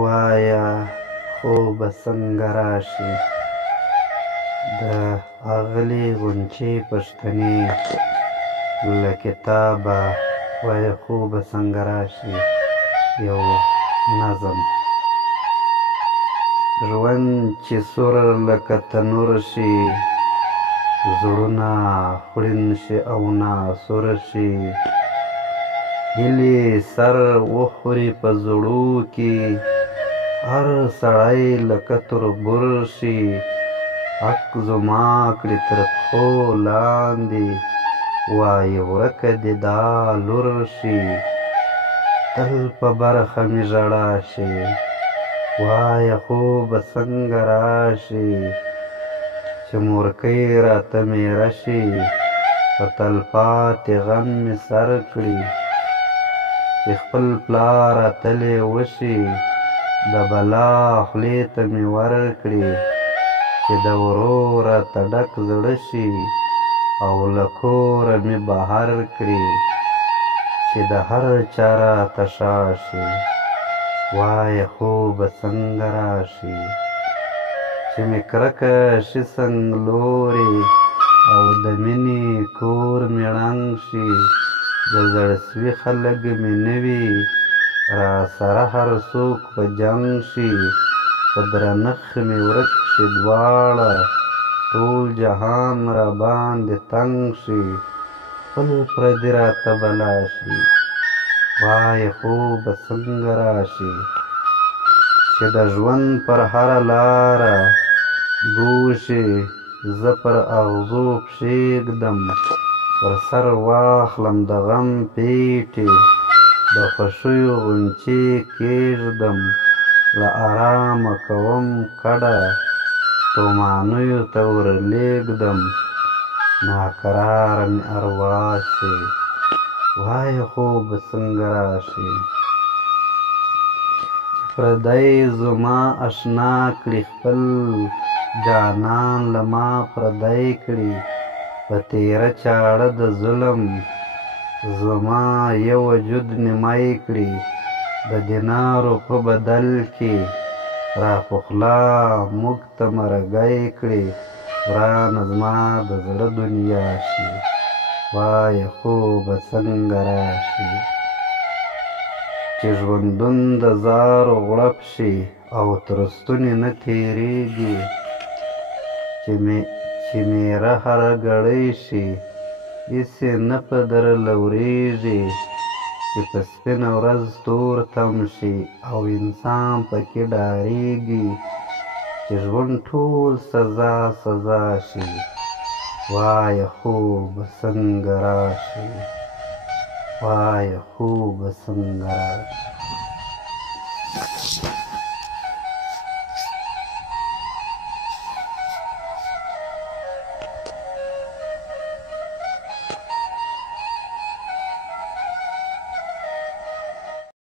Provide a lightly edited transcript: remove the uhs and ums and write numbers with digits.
وایا خوب څنګه راشي د اغلې غنچې پښتنې له کتابه وایا خوب څنګه راشي یو نظم ژوند چې سور لکه تنور شي زړونه خوړین شي او ناسور شي هیلې سر وخوري په زړو کې هر سړی لکه تربور شي حق زما کړي تر پښو لاندې وایي ورکه دې دا لور شي تل په برخه مې ژړا شي وایه خوبه څنګه راشي چې مورکۍ راته میره شي په تلپاتې غم مې سر کړي چې خپل پلار اتلی وشي د بلا خولې ته مې ورکړي چې د ورور راته ډک زړه شي او له کوره مې بهر کړي چې د هر چا راته شا شي وایه خوبه څنګه راشي چې مې کرکه شي څنګلوري او د مینې کور مې ړنګ شي د زړسوي خلک مې نه وي راسره هر څوک په جنګ شي په درنښ مې ورک شي دواړه ټول جهان راباندې تنګ شي خپل پردي راته بلا شي وایه خوبه څنګه راشي چې د ژوند پر هره لاره ګوشي زه پر اغزو پښې ږدم پر سر واخلم د غم پیټې د خوښیو غونچې کېږدم له ارامه کوم کډه ستومانیو ته ورلېږدم ناکراره مې اروا شي وایه خوبه څنګه راشي چې پردی زما اشنا کړي خپل جانان له ما پردی کړي په تیره چاړه د ظلم زما یو وجود نیمای کړي د دینارو په بدل کې را پخلا موږ ته مرګی کړي ورانه زما د زړه دنیا شي وایه خوبه څنګه راشي چې ژوندون د زارو غړپ شي او تر ستوني نه تېرېږي چې میره هره ګړۍ شي هېڅ نه په درله ورېږي چې په سپینه ورځ تور تم شي او انسان پکې ډارېږي چې ژوند ټول سزا سزا شي وایه خوبه څنګه راشي وایه خوبه څنګه راشي